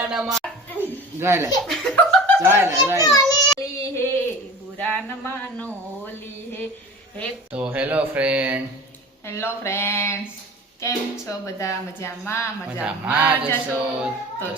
ગાય લે होली है बुरा न मानो होली है તો હેલો ફ્રેન્ડ फ्रेंड्स કેમ છો બધા મજામાં મજામાં જશો જશો. તો તો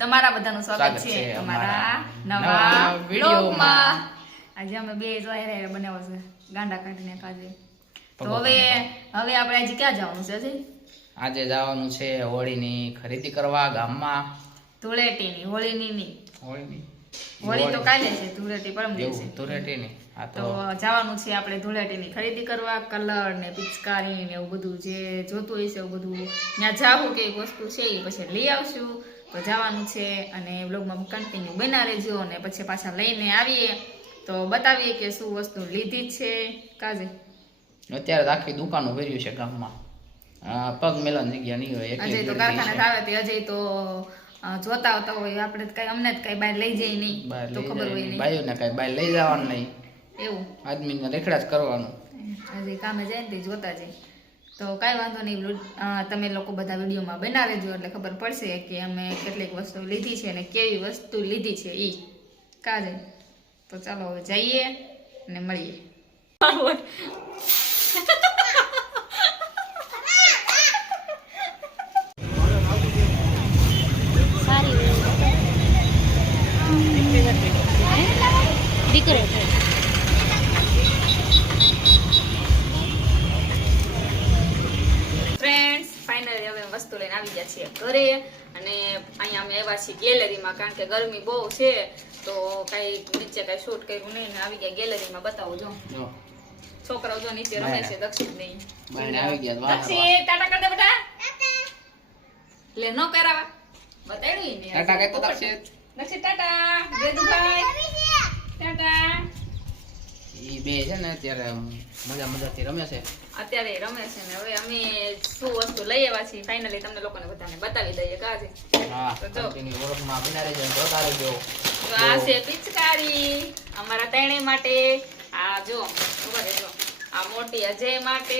તમારા બધાનું સ્વાગત છે અમારા નવા બ્લોગમાં. આજે અમે બે જોઈ બનાવો છે ગાંડા કાઢીને કાજે. તો હવે આપણે આજે ક્યાં જવાનું છે હજી? આજે જવાનું છે હોળીની ખરીદી કરવા ગામમાં. ધૂળેટીની, હોળીની નહીં. હોળીની હોળી તો કાલે છે, ધૂળેટી પરમ દિવસે. એવું ધૂળેટીની. હા તો તો જવાનું છે આપણે ધૂળેટીની ખરીદી કરવા. કલર ને પિચકારી ને એવું બધું જે જોતું હોય છે એવું બધું ત્યાં જાવું કે વસ્તુ છે એ પછી લઈ આવશું. તો જવાનું છે અને બ્લોગમાં કન્ટિન્યુ બના રહેજો અને પછી પાછા લઈને આવીએ તો બતાવીએ કે શું વસ્તુ લીધી છે. કાજે અત્યારે તો આખી દુકાનો ભર્યું છે ગામમાં. પગ મેલવાની જગ્યા નહીં હોય. અજય તો કારખાને આવે તે અજય તો જોતા આવતા હોય. આપણે તો કઈ અમને જ કઈ બહાર લઈ જાય નહીં તો ખબર હોય નહીં. બાયોને કઈ બહાર લઈ જવાનું નહીં, એવું આદમીને રેખડા જ કરવાનું. હજી કામે જાય ને તે જોતા જાય. તો કાંઈ વાંધો નહીં, તમે લોકો બધા વિડીયોમાં બના રહેજો એટલે ખબર પડશે કે અમે કેટલીક વસ્તુ લીધી છે અને કેવી વસ્તુ લીધી છે ઈ. કાજે તો ચાલો હવે જઈએ અને મળીએ. ફ્રેન્ડ્સ ફાઇનલી હવે વસ્તુ લઈને આવી ગયા છીએ ઘરે અને અહીંયા અમે આવ્યા છીએ ગેલેરીમાં કારણ કે ગરમી બહુ છે તો કઈ નીચે કઈ શૂટ કર્યું નહીં ને આવી ગયા ગેલેરીમાં. બતાવો જો છોકરાઓ જો નીચે રમે છે. દક્ષિત નહીં આવી ગયા. દક્ષિત ટાટા કર દે બેટા. લે નો કરાવા બતાડ્યું ને. ટાટા કહેતો દક્ષિત. દક્ષિત ટાટા. વેદુભાઈ ટાટા. ઈ બે છે ને અત્યારે મજાથી રમે છે. અત્યારે રમે છે ને હવે અમે શું વસ્તુ લઈ આવ્યા છીએ ફાઇનલી તમને લોકોને બધાને બતાવી દઈએ. કાજે હા, તો જો કન્ટિન્યુ વ્લોગમાં બના રહેજો અને જોતા રહેજો. તો આ છે પિચકારી અમારા ત્રણેય માટે. આ જો ઉભા રહેજો. આ મોટી અજય માટે.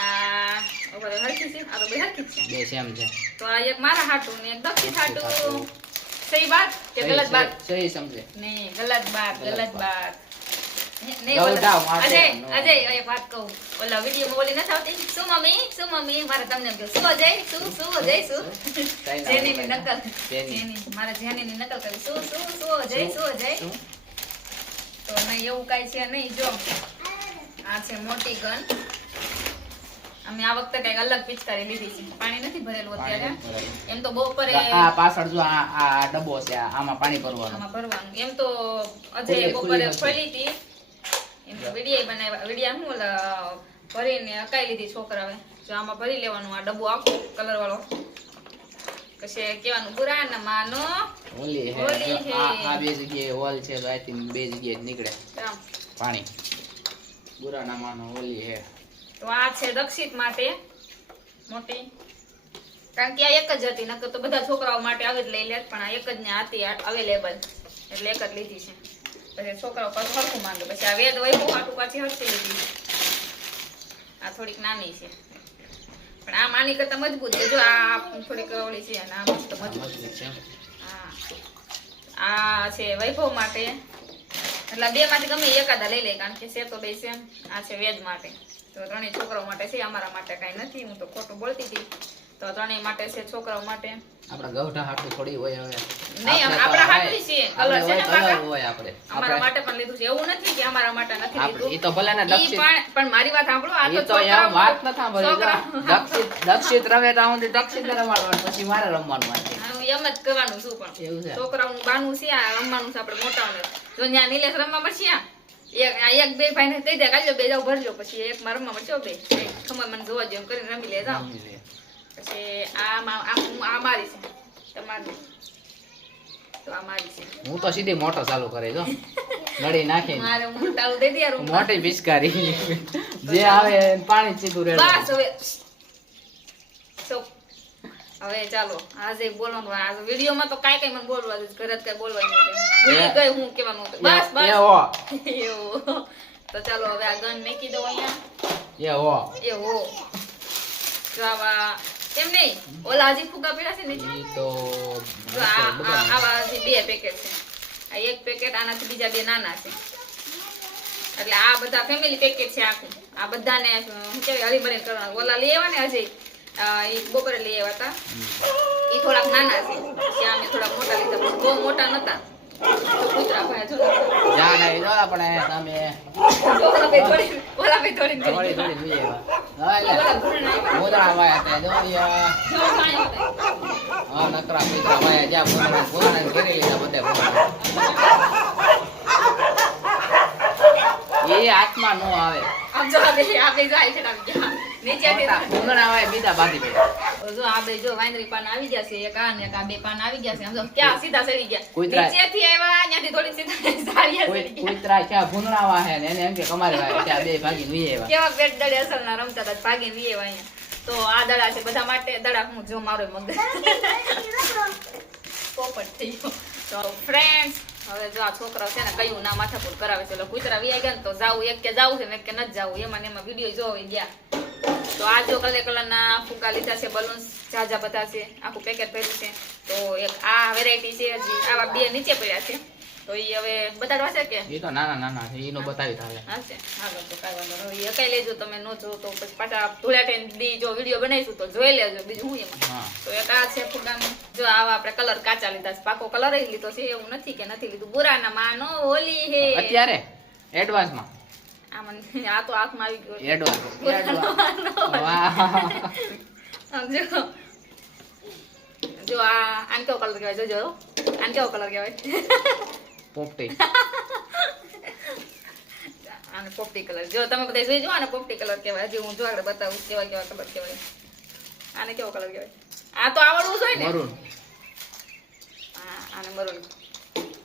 આ ઉભા રહે હરખી છે. આ તો બે હરખી જ છે. બે સેમ છે. તો આ એક મારા હાટું ને એક દક્ષિત હાટું. સહી બાત કે ગલત બાત? સહી સમજે. નહીં ગલત બાત. અજય અજય એક વાત કહું. ઓલા વિડીયો બોલી નથી આવતી શું મમ્મી મારે તમને કહ્યું શું અજય શું અજય શું જેની નકલ મારે જેની નકલ કરી શું અજય તો નહીં એવું કઈ છે નહીં. જો આ છે મોટી ગન. અમે આ વખતે કઈક અલગ પિચકારી લીધી છે. પાણી નથી ભરેલું અત્યારે. એમ તો બપોરે આ પાછળ જો આ ડબ્બો છે આમાં પાણી ભરવાનું. આમાં ભરવાનું. એમ તો અજય બપોરે ખોલી હતી. એમ તો વિડીયો બનાવ્યા. વિડીયો હું ભરીને અકાઈ લીધી છોકરાએ. જો આમાં ભરી લેવાનું આ ડબ્બો આખો કલર વાળો. પછી કેવાનું બુરા ન માનો હોલી હે. આ બે જગ્યાએ હોલ છે તો આઈ થિંક બે જગ્યાએ જ નીકળે પાણી. બુરા ના માનો હોલી હે. તો આ છે દક્ષિત માટે મોટી. કારણ કે આ એક જ હતી, નકર તો બધા છોકરાઓ માટે આવી જ લઈ લેત પણ આ એક જ ને હતી અવેલેબલ એટલે એક જ લીધી છે. પછી છોકરાઓ પાછું હરખું માંગે. પછી આ વેદ હોય હું આટું પાછી હરખી લીધી. આ થોડીક નાની છે પણ આ માની કરતા મજબૂત છે. જો આ થોડીક ઓળી છે અને આ મસ્ત મજબૂત છે. હા આ છે વૈભવ માટે. એટલે બે માંથી ગમે એકાદા લઈ લે કારણ કે છે તો બે છે. આ છે વેદ માટે. તો ત્રણેય છોકરાઓ માટે છે. અમારા માટે કઈ નથી. હું તો ખોટું બોલતી હતી. તો ત્રણેય માટે છે છોકરાઓ માટે. આપડા ગૌઠા હાટું થોડી હોય હવે. નહીં આપડા હાટું છે. કલર છે ને કલર હોય આપણે. અમારા માટે પણ લીધું છે. એવું નથી કે અમારા માટે નથી લીધું. ઈ તો ભલે ને દક્ષિત પણ મારી વાત સાંભળો. આ ઈ તો યાર વાત ન સાંભળી. દક્ષિત રમે તો હું દક્ષિત રમવાનું પછી મારે રમવાનું છે. એમ જ કરવાનું શું પણ એવું છે. છોકરાઓનું બાનું છે આ રમવાનું છે આપણે મોટાઓને. જો ત્યાં નીલેશ રમવા મળશે એક બે ભાઈ ને કહી દે કાજો બે જાવ ભરજો પછી એક માં રમવા મળશો બે ખબર મને જોવા જેમ કરીને રમી લે જાઓ. પછી આ મારી છે તમારી. તો આ મારી છે. હું તો સીધી મોટો ચાલુ કરે જો નડી નાખી મારે હું ચાલુ દઈ દે યાર. મોટી પિચકારી જે આવે પાણી સીધું રહે. બસ હવે હવે ચાલો આજે બોલવાનું. આ વિડીયોમાં તો કાઈ મને બોલવા દે. ઘરે કઈ બોલવા નહીં. ભૂલી ગઈ હું કેવાનું હતું. બસ એવું. તો ચાલો હવે આ ગન મૂકી દો અહીંયા. એ હો જો આવા એમ નહીં, ઓલા હજી ફુગા પડ્યા છે ને ઈ તો જો આવા હજી 2 પેકેટ છે. આ એક પેકેટ, આનાથી બીજા 2 નાના છે. એટલે આ બધા ફેમિલી પેકેટ છે આખું. આ બધાને હું કેવાય હળીમળીને કરવાનું. ઓલા લઈ આવ્યા ને હજી ઈ બપોરે લઈ આવ્યા હતા. ઈ થોડાક નાના છે. પછી અમે થોડાક મોટા લીધા. બહુ મોટા નતા. તો કૂતરા ભાઈ જો જાન આવી જો આપણે તમે ઓલા ભાઈ થોડી થોડી થોડી લઈ આવ્યા. મોદરા વાયા તે જો હા નકરા પીતરા વાયા જા મોદરા ઘેરી લીધા બધે એ હાથમાં નો આવે. આમ જો આ બે જાય છે નીચેથી ભૂંગણા વાય બીજા બાકી પડ્યા. જો આ બે જો વાંદરી પાન આવી ગયા છે. એક આ ને એક આ 2 પાન આવી ગયા છે. આમ જો ક્યાં સીધા ચડી ગયા. નીચેથી આવ્યા ત્યાંથી થોડી સીધા ઝાડિયા ચડી ગયા. કુતરા ક્યાં ભૂંગણા વાહે ને એને એમ કે કમારે વાય ત્યાં 2 ભાગીને વી આવ્યા. કેવા પેટ દડે અસલના રમતા હતા ભાગીને વી આવ્યા અહીંયા. તો આ દડા છે બધા માટે. દડા હું જો મારો મગ પોપટ થઈ ગયો. તો ફ્રેન્ડ્સ હવે જો આ છોકરાઓ છે ને કયું ના માથાકૂટ કરાવે છે. એટલે કૂતરા વી ગયા ને તો જાવું એક કે જાવું છે ને એક કે નથી જાવું. એમાં ને એમાં વિડીયો જોઈ ગયા. તો આ જો કલરના ફૂગા લીધા છે. બલૂન્સ જાજા બધા છે. આખું પેકેટ ભર્યું છે. તો એક આ વેરાયટી છે. હજી આવા 2 નીચે પડ્યા છે. તો ઈ હવે બતાડવા છે કે એ તો નાના નાના છે. ઈનો બતાવી તાલે. હાશે હાલો તો કાઈ વાંધો નહીં. એકાઈ લેજો તમે નો જો તો પછી પાછા ધોળાટેન દી જો વિડીયો બનાવીશું તો જોઈ લેજો. બીજું હું એમાં તો એક આ છે ફૂગાનું. જો આવા આપણે કલર કાચા લીધા છે. પાકો કલર જ લીધો છે. એવું નથી કે નથી લીધું. બુરાના માનો હોલી હે અત્યારે એડવાન્સ માં આ તો હાથમાં આવી ગયો એડવાન્સ સમજો. જો આને કેવો કલર કહેવાય જોજો. આને કેવો કલર કહેવાય? પોપટી. આને પોપટી કલર. જો તમે બધા જોઈ જો આને પોપટી કલર કહેવાય. હજી હું જો આગળ બતાવું કેવા કેવા કલર કહેવાય. આને કેવો કલર કહેવાય? આ તો આવડવું જોઈએ ને. મરૂન. હા આને મરૂન.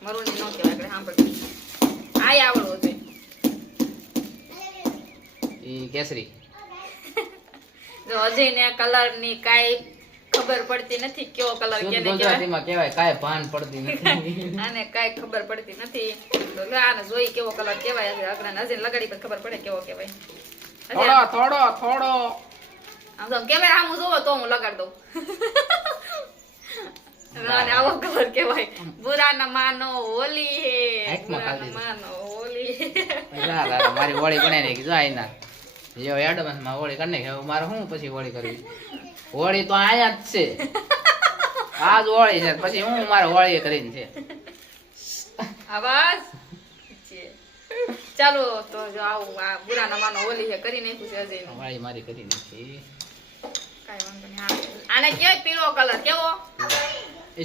મરૂન નો કહેવાય. આપણે સાંભળ આ આવડવું જોઈએ. ઈ કેસરી. જો અજય ને કલર ની કાઈ ખબર પડતી નથી કેવો કલર કેને કહેવાય. ગુજરાતીમાં કહેવાય કાઈ ભાન પડતી નથી. આને કાઈ ખબર પડતી નથી. તો આને જોઈ કેવો કલર કહેવાય. અગરાને અજય લગાડી પર ખબર પડે કેવો કહેવાય. થોડો આમ તો કેમેરા સામું જોવો તો હું લગાડ દઉં. આને આવો કલર કહેવાય. બુરા ના માનો હોલી હે. બુરા ના માનો હોલી મારી હોળી બને ને જાય ના જો એડવાન્સ માં હોળી કરી નાખી. મારે શું પછી હોળી કરવી? હોળી તો આયા જ છે. આજ હોળી છે પછી હું મારે હોળી કરીને છે. આવાજ ચાલો તો જો આવું આ બુરા ના માનો હોલી છે કરી નાખ્યું છે અજય. હોળી મારી કરી નાખી. કાઈ વાંધો નહીં. આને કેવાય પીળો કલર. કેવો?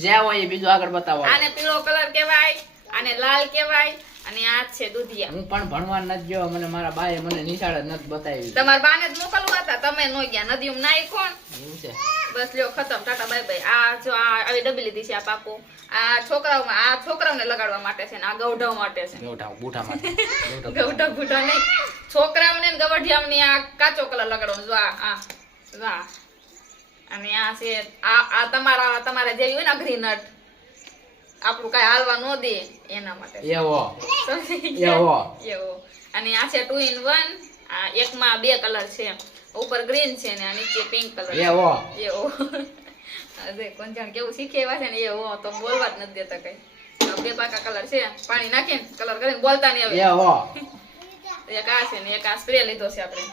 જ્યાં હોય એ બીજું આગળ બતાવો. આને પીળો કલર કહેવાય. આને લાલ કહેવાય. અને આ છે દૂધિયા. હું પણ ભણવા નથી ગયો. મને મારા બાએ મને નિશાળ જ નથી બતાવી. તમારા બાને જ મોકલવા હતા. તમે નો ગયા. નદીમાં નાઈ કોણ? એવું છે. બસ લ્યો ખતમ. Tata bye bye. આ જો આ આવી ડબ્બી લીધી છે. આ પાકો આ છોકરાઓને લગાડવા માટે છે ને આ ગૌઢા માટે છે. ગૌઢા બૂઠા માટે. ગૌઢા બૂઢા નહીં. છોકરાઓને ને ગવઢિયાઓને આ કાચો કલર લગાડવાનો. જો આ અને આ છે આ તમારા જેવી હોય ને અઘરી નટ આપણું કઈ હાલવા ન દે એના માટે એવો. અને આ છે 2 in 1. આ એકમાં 2 કલર છે. ઉપર ગ્રીન છે ને આ નીચે પિંક કલર. એવો અરે કોણ જાણ કેવું શીખે એવા છે ને એવો તો બોલવા જ નથી દેતા કઈ. 2 પાકા કલર છે. પાણી નાખીને કલર કરીને બોલતા નહીં આવે. એક આ છે ને એક આ સ્પ્રે લીધો છે આપણે.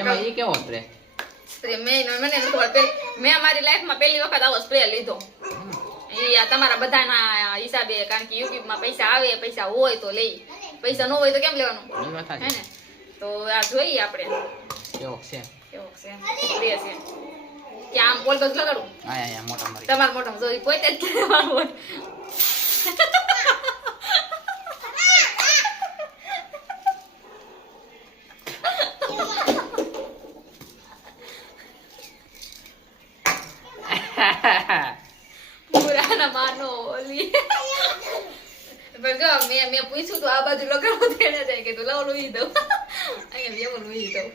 એમાં ઈ કેવો સ્પ્રે? મેં મારી લાઈફમાં પહેલી વખત આવો સ્પ્રે લીધો. તમારા બધાના હિસાબે કારણ કે યુટ્યુબ માં પૈસા આવે પૈસા હોય તો લઈ. પૈસા ન હોય તો કેમ લેવાનું હે ને. તો આ જોઈએ આપણે કેવો છે સ્પ્રે છે કે આમ બોલતો જ લગાડું. મોટા મારી તમારા મોઢામાં જોઈ પોતે જ કહેવાનું. બુરાના માનો ઓલી. પણ જો મેં પૂછ્યું તો આ બાજુ લગાડો તેણે જાય કે તો લાવ લોહી દઉં. અહીંયા એવો લોહી દઉં.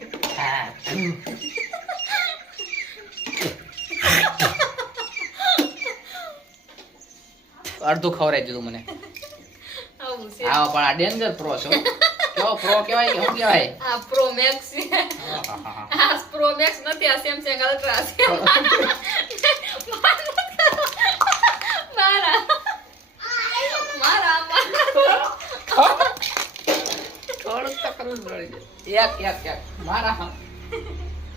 અડધું ખવડાવી દીધું મને. આવું છે. આવો પણ આ ડેન્જર પ્રો છો. કેવો પ્રો કહેવાય કે શું કહેવાય? આ પ્રો મેક્સ છે. આહાહા. આ પ્રો મેક્સ નથી, આ સેમસંગ અલ્ટ્રા છે. મારા મારા થોડુંક તો કરવું જ પડે. એક મારા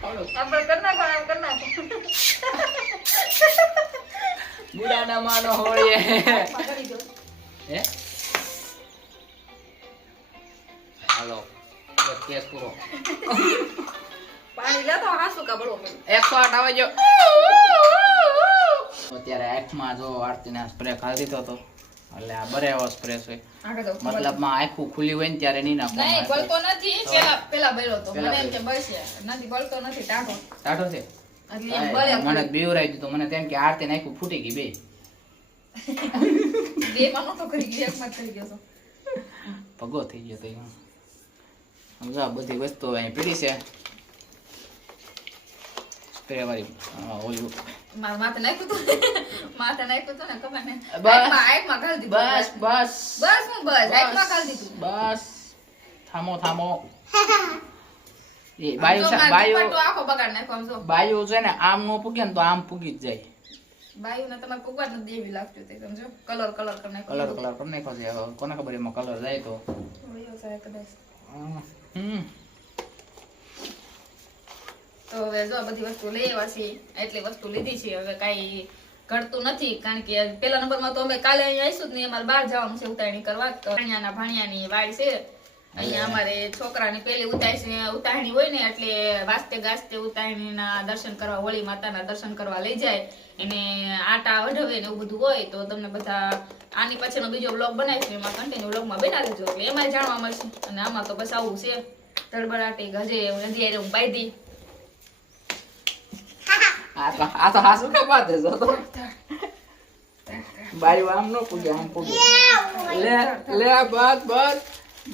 થોડુંક. આપણે કરી નાખો, આમ કરી નાખો. બુડાના માનો હોળીએ. પકડી દો. હે હાલો એક કેસ પૂરો. પાણી લેતો હાસુ કા બળો પડે. 108 આવે જો. અત્યારે આંખમાં જો આરતીને સ્પ્રે ખાલી દીધો તો એટલે આ બરે એવો સ્પ્રે છે. આગળ દો. મતલબમાં આંખું ખુલ્લી હોય ને ત્યારે નહીં નહીં નાખવાનું. બળતો નથી. પેલા બળ્યો તો પેલા મને એમ કે બળશે. નથી બળતો નથી, ટાઢો. ટાઢો છે. એટલે એમ બળે. મને બીવરાઈ દીધું. મને તેમ કે આરતી નાખ્યું ફૂટી ગઈ બે. બે માં નતો કરી ગયો, એકમાં જ કરી ગયો તો. ભગો થઈ ગયો તો એમાં. સમજો આ બધી વસ્તુ અહીં પીડી છે સ્પ્રે વાળી ઓલું. મારા માથે નાખ્યું તું. માથે નાખ્યું તું ને ખબર ને. બસ. આંખમાં ઘાલી દીધું. બસ બસ બસ હું બસ આંખમાં ઘાલી દીધું. બસ થામો થામો. એ આમ બાયુ જો છે- મારો બાયુ દુપટ્ટો આખો બગાડ નાખ્યો. આમ જો બાયુ છે ને આમ નો પૂગે ને તો આમ પૂગી જ જાય. બાયુને તમારે પુગવા નથી દેવી લાગતું તે સમજો. કલર કરી નાખ્યો. કલર કરી નાખો છે. હવે કોને ખબર એમાં કલર જાય તો. વયો જાય કદાચ. હમ તો હવે જો આ બધી વસ્તુ લઈ આવ્યા છીએ. એટલી વસ્તુ લીધી છે. હવે કાંઈ ઘટતું નથી, કારણ કે પેલા નંબરમાં તો અમે કાલે અહીંયા આવીશું જ નહીં. અમારે બહાર જવાનું છે ઉતારણી કરવા. તો ભાણિયાની વાડ છે અહીંયા. અમારે છોકરાની પેલી ઉતારણી હોય ને એટલે વાસ્તે ગાસ્તે ઉતારણીના દર્શન કરવા, હોળી માતાના દર્શન કરવા લઈ જાય. એને આટા વઢવે ને એવું બધું હોય. તો તમને બધા આની પછીનો બીજો બ્લોગ બનાવીશું, એમાં કન્ટિન્યુ બ્લોગમાં બનાવી દેજો એટલે એમાં જાણવા મળશે. અને આમાં તો બસ આવું છે તડબડાટી ગજે નદી હું બાંધી. આ તો હાસુ કે વાત છે. તો બાયુ આમ નો પૂગે આમ પૂગે. લે બસ બસ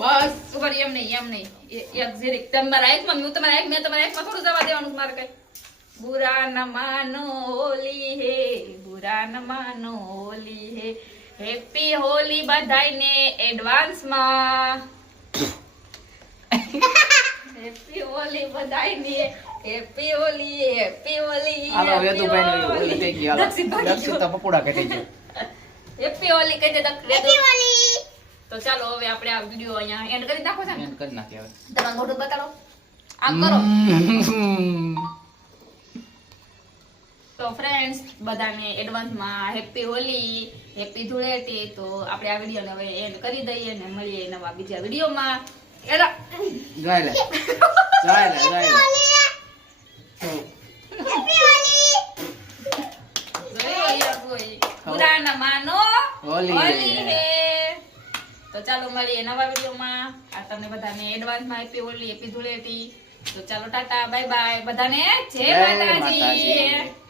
બસ. ઉપર એમ નહીં એક જીરીક તમારા આંખમાં હું તમારા આંખ મેં તમારા આંખમાં થોડું જવા દેવાનું મારે કઈ. બુરા ન માનો હોલી હે, બુરા ન માનો હોલી હે. હેપી હોલી બધાયને એડવાન્સમાં. હેપી હોલી બધાયને. Happy Holi, happy Holi. આનો વેદુભાઈ નું ઓલી કઈ ગઈ. દક્ષિત તો પકોડા કહી દેજો. હેપી હોલી કહી દે દક્ષિત. તો ચાલો હવે આપણે આ વિડિયો અહીંયા એન્ડ કરી નાખો છે ને. એમ કરી નાખી હવે. તમારું મોઢું બતાડો. આમ કરો. તો ફ્રેન્ડ્સ બધાને એડવાન્સમાં હેપી હોલી, હેપી ધૂળેટી. તો આપણે આ વિડિયોને હવે એન્ડ કરી દઈએ ને મળીએ નવા બીજા વિડિયોમાં. એલા જાય લે જાય લે જાય લે. બુરા ન માનો હોલી. હોલી હે. તો ચાલો મળીએ નવા વિડીયોમાં. આ તમને બધાને એડવાન્સમાં હેપી હોલી, હેપી ધૂળેટી. તો ચાલો ટાટા બાય બાય બધાને જય જય માતાજી. માતાજી.